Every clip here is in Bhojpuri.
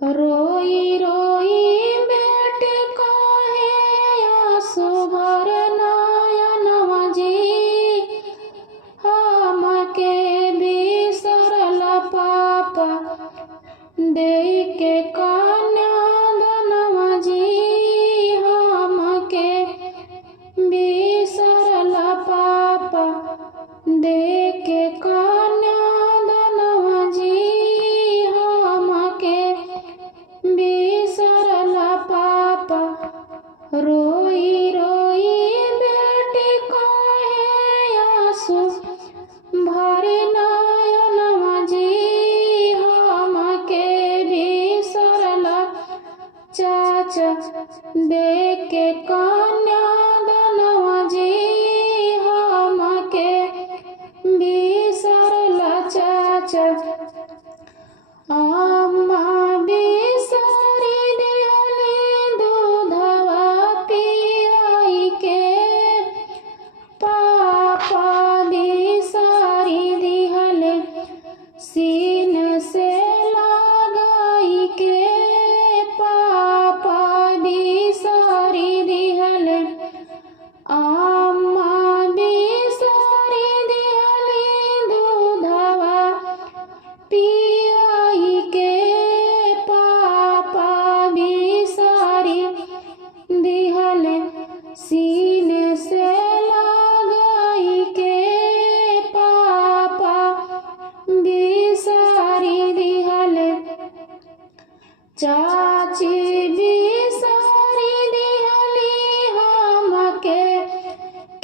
रोई रोई बेटे कहे आंसू भर नयनवा जी, हमके बिसरल पापा देई के कन्यादानवा जी, हमके बिसरल पापा दे के कन्यादानवा जी, हमके बिसरल पापा। रोई रोई बेटी कहे आंसू भरे नयनवा जी, हमके बिसरल चाचा दे के कन्यादानवा जी, हमके बिसरल चाचा। अम्मा बिसरी दिहली दूधवा पियाई के, पापा बिसरी दिहले सीन से लगाई के, पापा बिसरी दिहले। अम्मा बिसरी दिहली दूधवा पियाई के, पापा बिसरी दिहले सीने से लगाई के, पापा बिसरी दिहले। चाची बिसरी दिहली हमके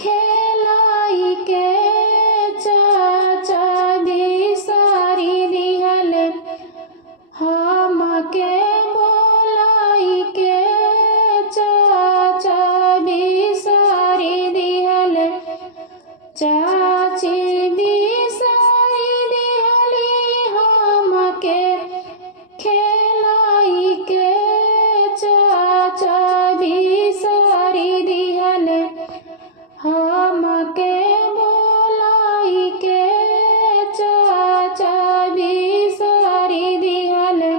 खेलाई के, चाचा बिसरी दिहले हमके बोलाई के, चाचा बिसरी दिहले। चाची बिसरी दिहली हमके खेलाई के, चाचा बिसरी दिहले हमके बोलाई के, चाचा बिसरी दिहले।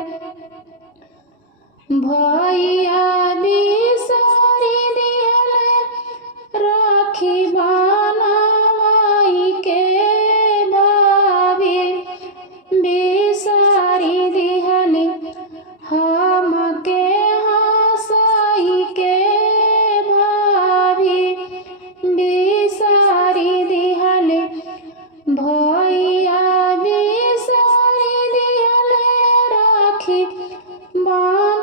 भैया बिसरी दिहले राखी बनवाई के, भाभी बिसरी दिहली हमके हंसाई के, भाभी बिसरी दिहले। भैया बिसरी दिहले राखी बांध